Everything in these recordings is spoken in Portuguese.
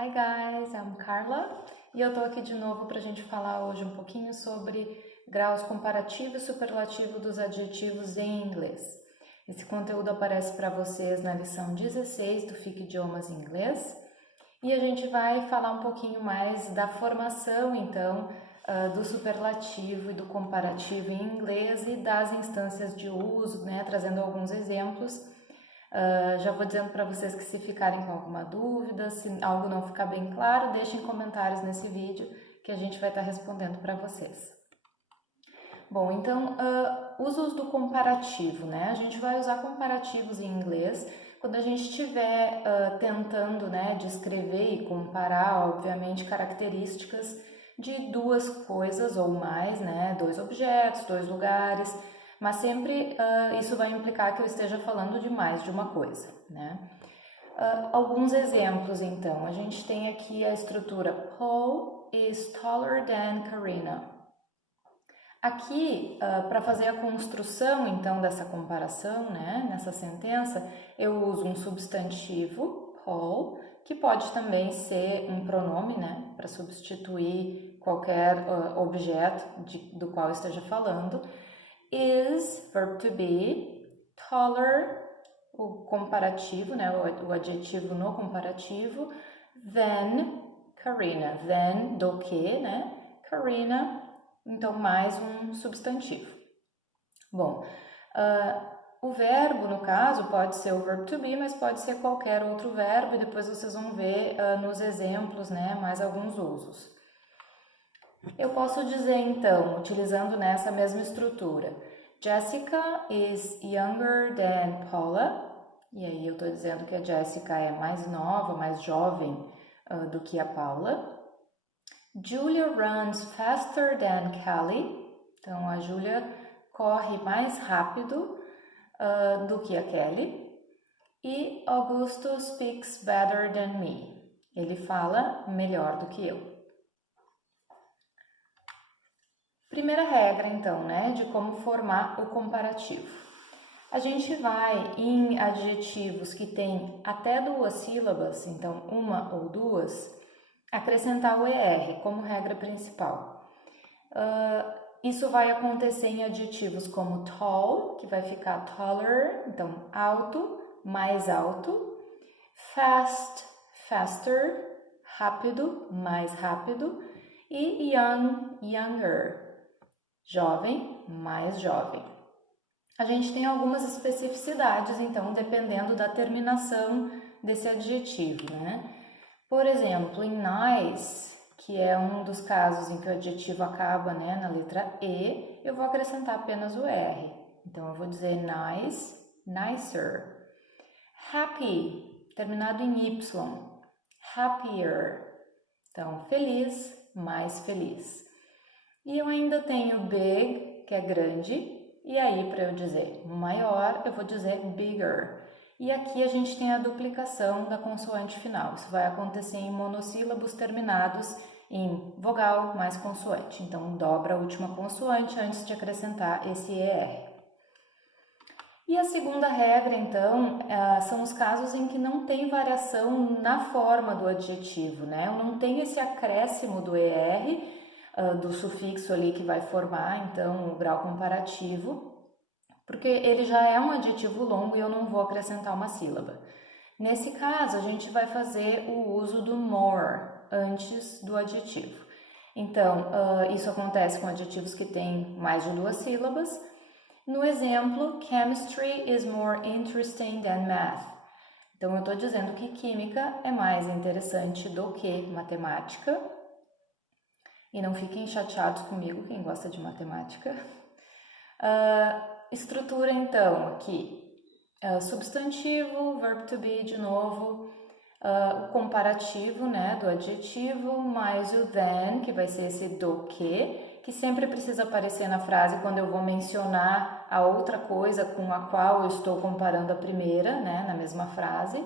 Hi guys, I'm Carla e eu tô aqui de novo para a gente falar hoje um pouquinho sobre graus comparativo e superlativo dos adjetivos em inglês. Esse conteúdo aparece para vocês na lição 16 do FIC Idiomas em Inglês e a gente vai falar um pouquinho mais da formação então do superlativo e do comparativo em inglês e das instâncias de uso, né, trazendo alguns exemplos. Já vou dizendo para vocês que se ficarem com alguma dúvida, se algo não ficar bem claro, deixem comentários nesse vídeo que a gente vai estar respondendo para vocês. Bom, então, usos do comparativo, né? A gente vai usar comparativos em inglês quando a gente estiver tentando, né, descrever e comparar, obviamente, características de duas coisas ou mais, né? Dois objetos, dois lugares, mas sempre isso vai implicar que eu esteja falando de mais de uma coisa, né? Alguns exemplos, então. A gente tem aqui a estrutura Paul is taller than Karina. Aqui, para fazer a construção, então, dessa comparação, né, nessa sentença, eu uso um substantivo, Paul, que pode também ser um pronome, né, para substituir qualquer objeto do qual eu esteja falando. Is, verb to be, taller, o comparativo, né, o adjetivo no comparativo, than Karina, than do que, né, Karina, então mais um substantivo. Bom, o verbo, no caso, pode ser o verb to be, mas pode ser qualquer outro verbo, e depois vocês vão ver nos exemplos, né, mais alguns usos. Eu posso dizer, então, utilizando nessa mesma estrutura, Jessica is younger than Paula, e aí eu estou dizendo que a Jessica é mais nova, mais jovem do que a Paula. Julia runs faster than Kelly, então a Julia corre mais rápido do que a Kelly. E Augusto speaks better than me, ele fala melhor do que eu. Primeira regra, então, né, de como formar o comparativo. A gente vai em adjetivos que têm até duas sílabas, então uma ou duas, acrescentar o ER como regra principal. Isso vai acontecer em adjetivos como tall, que vai ficar taller, então alto, mais alto, fast, faster, rápido, mais rápido, e young, younger, jovem, mais jovem. A gente tem algumas especificidades, então, dependendo da terminação desse adjetivo, né? Por exemplo, em nice, que é um dos casos em que o adjetivo acaba, né, na letra E, eu vou acrescentar apenas o R. Então, eu vou dizer nice, nicer. Happy, terminado em Y, happier. Então, feliz, mais feliz. E eu ainda tenho big, que é grande, e aí para eu dizer maior, eu vou dizer bigger. E aqui a gente tem a duplicação da consoante final. Isso vai acontecer em monossílabos terminados em vogal mais consoante. Então, dobra a última consoante antes de acrescentar esse ER. E a segunda regra, então, são os casos em que não tem variação na forma do adjetivo, né? Eu não tenho esse acréscimo do ER, do sufixo ali que vai formar, então, o grau comparativo, porque ele já é um adjetivo longo e eu não vou acrescentar uma sílaba. Nesse caso, a gente vai fazer o uso do more antes do adjetivo. Então, isso acontece com adjetivos que têm mais de duas sílabas. No exemplo, chemistry is more interesting than math. Então, eu estou dizendo que química é mais interessante do que matemática. E não fiquem chateados comigo, quem gosta de matemática. Estrutura, então, aqui. Substantivo, verb to be de novo, o comparativo, né, do adjetivo, mais o than, que vai ser esse do que sempre precisa aparecer na frase quando eu vou mencionar a outra coisa com a qual eu estou comparando a primeira, né, na mesma frase.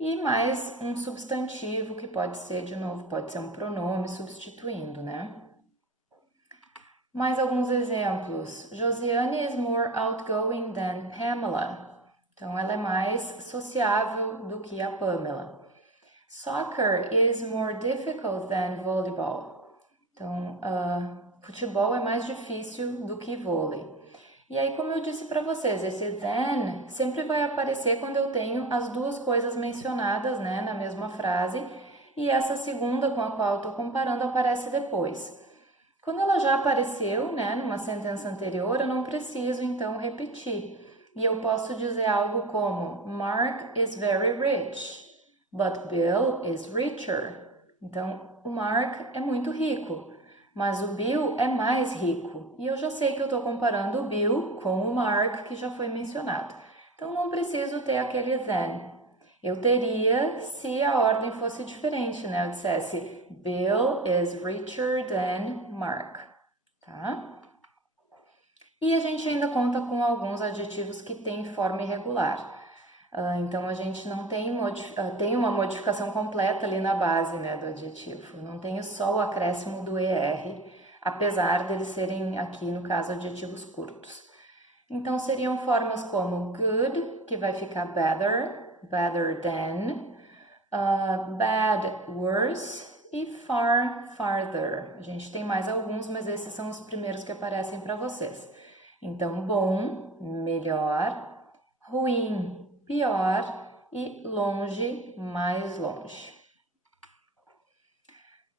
E mais um substantivo, que pode ser, de novo, pode ser um pronome substituindo, né? Mais alguns exemplos. Josiane is more outgoing than Pamela. Então, ela é mais sociável do que a Pamela. Soccer is more difficult than volleyball. Então, futebol é mais difícil do que vôlei. E aí, como eu disse para vocês, esse then sempre vai aparecer quando eu tenho as duas coisas mencionadas, né, na mesma frase, e essa segunda com a qual eu estou comparando aparece depois. Quando ela já apareceu, né, numa sentença anterior, eu não preciso então repetir. E eu posso dizer algo como Mark is very rich, but Bill is richer. Então, o Mark é muito rico, mas o Bill é mais rico. E eu já sei que eu estou comparando o Bill com o Mark, que já foi mencionado. Então, não preciso ter aquele then. Eu teria se a ordem fosse diferente, né? Eu dissesse Bill is richer than Mark, tá? E a gente ainda conta com alguns adjetivos que têm forma irregular. Então, a gente não tem, tem uma modificação completa ali na base, né, do adjetivo. Não tenho só o acréscimo do ER, apesar deles serem aqui, no caso, adjetivos curtos. Então, seriam formas como good, que vai ficar better, better than, bad, worse e far, farther. A gente tem mais alguns, mas esses são os primeiros que aparecem para vocês. Então, bom, melhor, ruim, pior e longe, mais longe.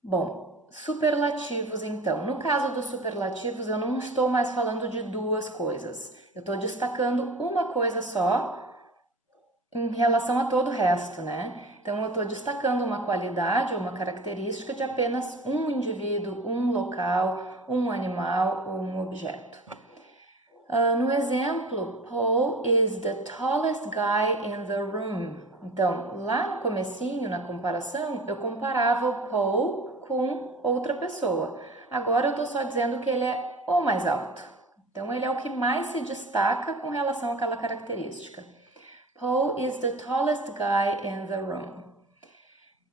Bom, superlativos então. No caso dos superlativos, eu não estou mais falando de duas coisas. Eu estou destacando uma coisa só em relação a todo o resto, né? Então, eu estou destacando uma qualidade ou uma característica de apenas um indivíduo, um local, um animal ou um objeto. No exemplo, Paul is the tallest guy in the room. Então, lá no comecinho, na comparação, eu comparava o Paul com outra pessoa. Agora eu estou só dizendo que ele é o mais alto. Então, ele é o que mais se destaca com relação àquela característica. Paul is the tallest guy in the room.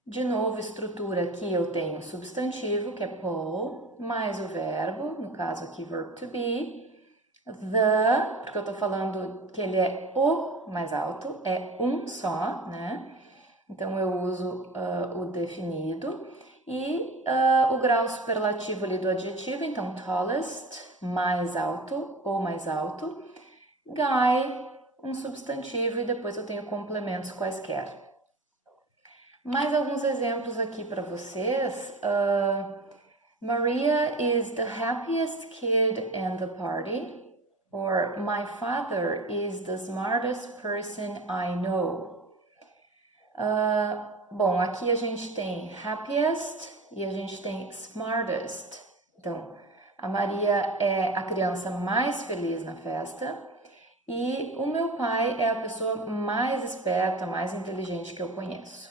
De novo, estrutura aqui eu tenho o substantivo, que é Paul, mais o verbo, no caso aqui verb to be, the, porque eu estou falando que ele é o mais alto, é um só, né? Então, eu uso o definido. E o grau superlativo ali do adjetivo, então, tallest, mais alto ou mais alto. Guy, um substantivo, e depois eu tenho complementos quaisquer. Mais alguns exemplos aqui para vocês. Maria is the happiest kid in the party. Or, my father is the smartest person I know. Bom, aqui a gente tem happiest e a gente tem smartest. Então, a Maria é a criança mais feliz na festa e o meu pai é a pessoa mais esperta, mais inteligente que eu conheço.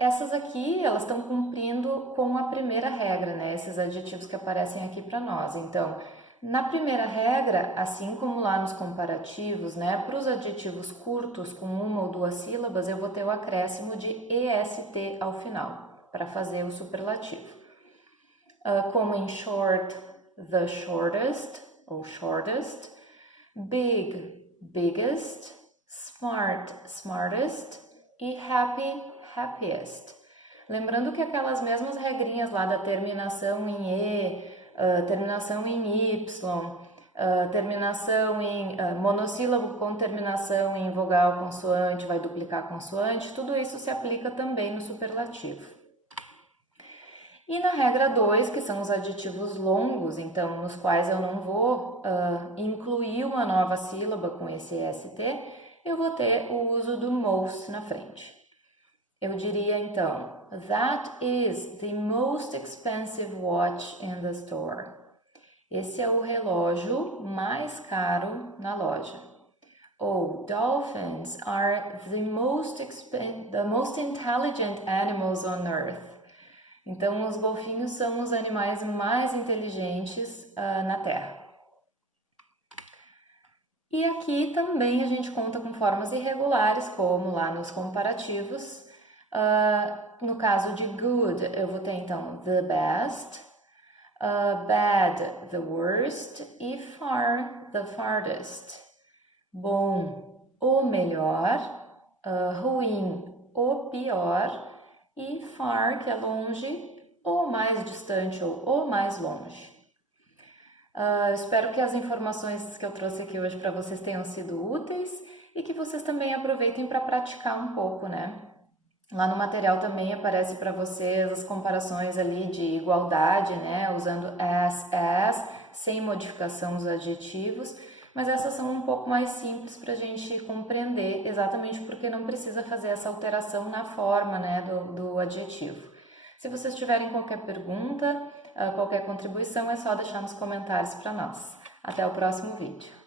Essas aqui, elas estão cumprindo com a primeira regra, né? Esses adjetivos que aparecem aqui para nós. Então, na primeira regra, assim como lá nos comparativos, né? Para os adjetivos curtos, com uma ou duas sílabas, eu vou ter o acréscimo de EST ao final, para fazer o superlativo. Como em short, the shortest, ou shortest, big, biggest, smart, smartest e happy, happiest. Lembrando que aquelas mesmas regrinhas lá da terminação em E, terminação em Y, terminação em monossílabo com terminação em vogal, consoante, vai duplicar consoante, tudo isso se aplica também no superlativo. E na regra 2, que são os adjetivos longos, então nos quais eu não vou incluir uma nova sílaba com esse EST, eu vou ter o uso do most na frente. Eu diria então, that is the most expensive watch in the store. Esse é o relógio mais caro na loja. Ou, dolphins are the most intelligent animals on earth. Então, os golfinhos são os animais mais inteligentes na Terra. E aqui também a gente conta com formas irregulares, como lá nos comparativos. No caso de good, eu vou ter então the best, bad, the worst e far, the farthest. Bom, o melhor, ruim, o pior, e far, que é longe, ou mais distante, ou o mais longe. Espero que as informações que eu trouxe aqui hoje para vocês tenham sido úteis e que vocês também aproveitem para praticar um pouco, né? Lá no material também aparece para vocês as comparações ali de igualdade, né? Usando as, sem modificação dos adjetivos, mas essas são um pouco mais simples para a gente compreender, exatamente porque não precisa fazer essa alteração na forma, né, do adjetivo. Se vocês tiverem qualquer pergunta, qualquer contribuição, é só deixar nos comentários para nós. Até o próximo vídeo.